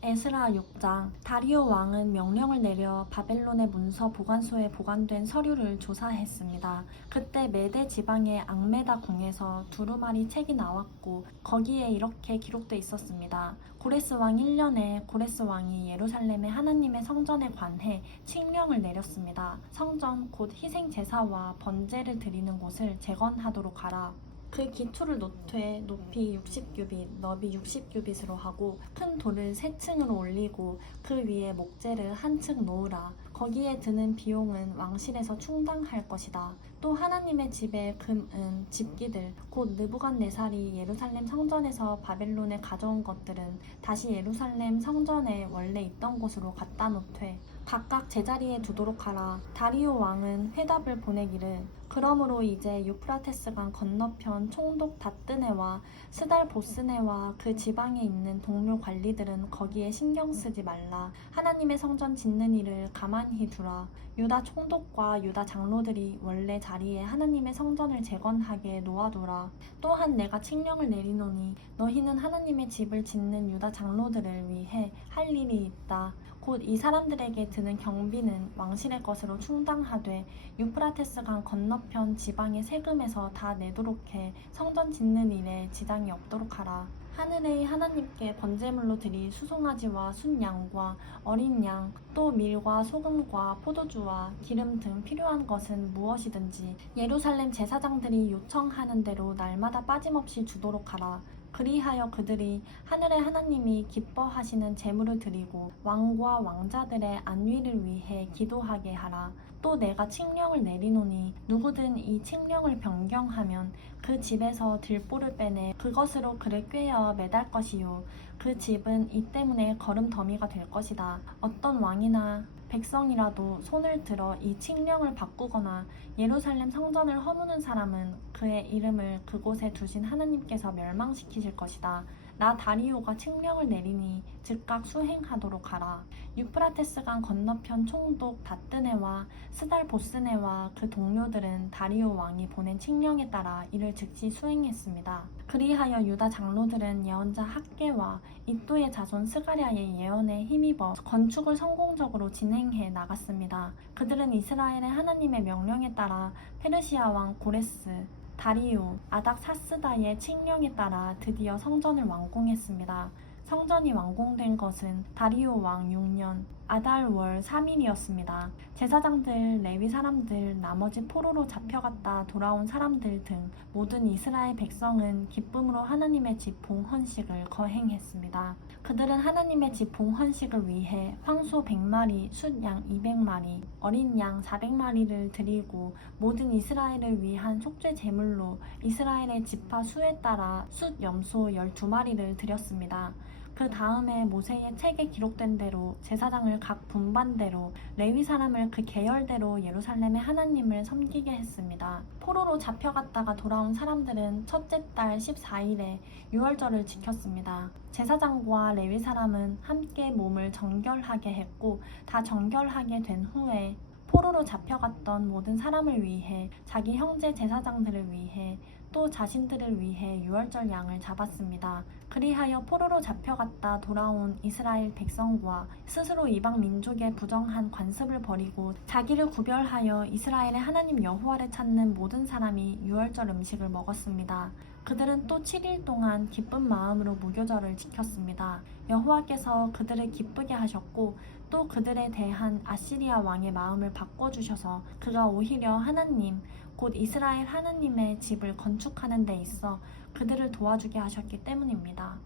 에스라 6장. 다리오 왕은 명령을 내려 바벨론의 문서 보관소에 보관된 서류를 조사했습니다. 그때 메데 지방의 앙메다 궁에서 두루마리 책이 나왔고 거기에 이렇게 기록돼 있었습니다. 고레스 왕 1년에 고레스 왕이 예루살렘의 하나님의 성전에 관해 칙령을 내렸습니다. 성전 곧 희생 제사와 번제를 드리는 곳을 재건하도록 하라. 그 기초를 놓되 높이 60규빗, 너비 60규빗으로 하고 큰 돌을 3층으로 올리고 그 위에 목재를 한 층 놓으라. 거기에 드는 비용은 왕실에서 충당할 것이다. 또 하나님의 집의 금, 은, 집기들, 곧 느부갓네살이 예루살렘 성전에서 바벨론에 가져온 것들은 다시 예루살렘 성전에 원래 있던 곳으로 갖다 놓되 각각 제자리에 두도록 하라. 다리오 왕은 회답을 보내기를 그러므로 이제 유프라테스강 건너편 총독 다뜨네와 스달 보스네와 그 지방에 있는 동료 관리들은 거기에 신경 쓰지 말라. 하나님의 성전 짓는 일을 가만히 두라. 유다 총독과 유다 장로들이 원래 자리에 하나님의 성전을 재건하게 놓아두라. 또한 내가 칙령을 내리노니 너희는 하나님의 집을 짓는 유다 장로들을 위해 할 일이 있다. 곧 이 사람들에게 드는 경비는 왕실의 것으로 충당하되 유프라테스강 건너편 지방의 세금에서 다 내도록 해 성전 짓는 일에 지장이 없도록 하라. 하늘의 하나님께 번제물로 드릴 수송아지와 순양과 어린 양, 또 밀과 소금과 포도주와 기름 등 필요한 것은 무엇이든지 예루살렘 제사장들이 요청하는 대로 날마다 빠짐없이 주도록 하라. 그리하여 그들이 하늘의 하나님이 기뻐하시는 제물을 드리고 왕과 왕자들의 안위를 위해 기도하게 하라. 또 내가 칙령을 내리노니 누구든 이 칙령을 변경하면 그 집에서 들보를 빼내 그것으로 그를 꿰어 매달 것이요 그 집은 이 때문에 거름더미가 될 것이다. 어떤 왕이나 백성이라도 손을 들어 이 칙령을 바꾸거나 예루살렘 성전을 허무는 사람은 그의 이름을 그곳에 두신 하나님께서 멸망시키실 것이다. 나 다리오가 칙령을 내리니 즉각 수행하도록 하라. 유프라테스강 건너편 총독 다뜨네와 스달 보스네와 그 동료들은 다리오 왕이 보낸 칙령에 따라 이를 즉시 수행했습니다. 그리하여 유다 장로들은 예언자 학개와 이또의 자손 스가랴의 예언에 힘입어 건축을 성공적으로 진행해 나갔습니다. 그들은 이스라엘의 하나님의 명령에 따라 페르시아 왕 고레스, 다리오, 아닥사스다의 칙령에 따라 드디어 성전을 완공했습니다. 성전이 완공된 것은 다리오 왕 6년 아달월 3일이었습니다. 제사장들, 레위 사람들, 나머지 포로로 잡혀갔다 돌아온 사람들 등 모든 이스라엘 백성은 기쁨으로 하나님의 집 봉헌식을 거행했습니다. 그들은 하나님의 집 봉헌식을 위해 황소 100마리, 숫양 200마리, 어린 양 400마리를 드리고 모든 이스라엘을 위한 속죄 제물로 이스라엘의 지파 수에 따라 숫 염소 12마리를 드렸습니다. 그 다음에 모세의 책에 기록된 대로 제사장을 각 분반대로 레위 사람을 그 계열대로 예루살렘의 하나님을 섬기게 했습니다. 포로로 잡혀갔다가 돌아온 사람들은 첫째 달 14일에 유월절을 지켰습니다. 제사장과 레위 사람은 함께 몸을 정결하게 했고 다 정결하게 된 후에 포로로 잡혀갔던 모든 사람을 위해 자기 형제 제사장들을 위해 또 자신들을 위해 유월절 양을 잡았습니다. 그리하여 포로로 잡혀갔다 돌아온 이스라엘 백성과 스스로 이방 민족의 부정한 관습을 버리고 자기를 구별하여 이스라엘의 하나님 여호와를 찾는 모든 사람이 유월절 음식을 먹었습니다. 그들은 또 7일 동안 기쁜 마음으로 무교절을 지켰습니다. 여호와께서 그들을 기쁘게 하셨고 또 그들에 대한 아시리아 왕의 마음을 바꿔주셔서 그가 오히려 하나님 곧 이스라엘 하나님의 집을 건축하는 데 있어 그들을 도와주게 하셨기 때문입니다.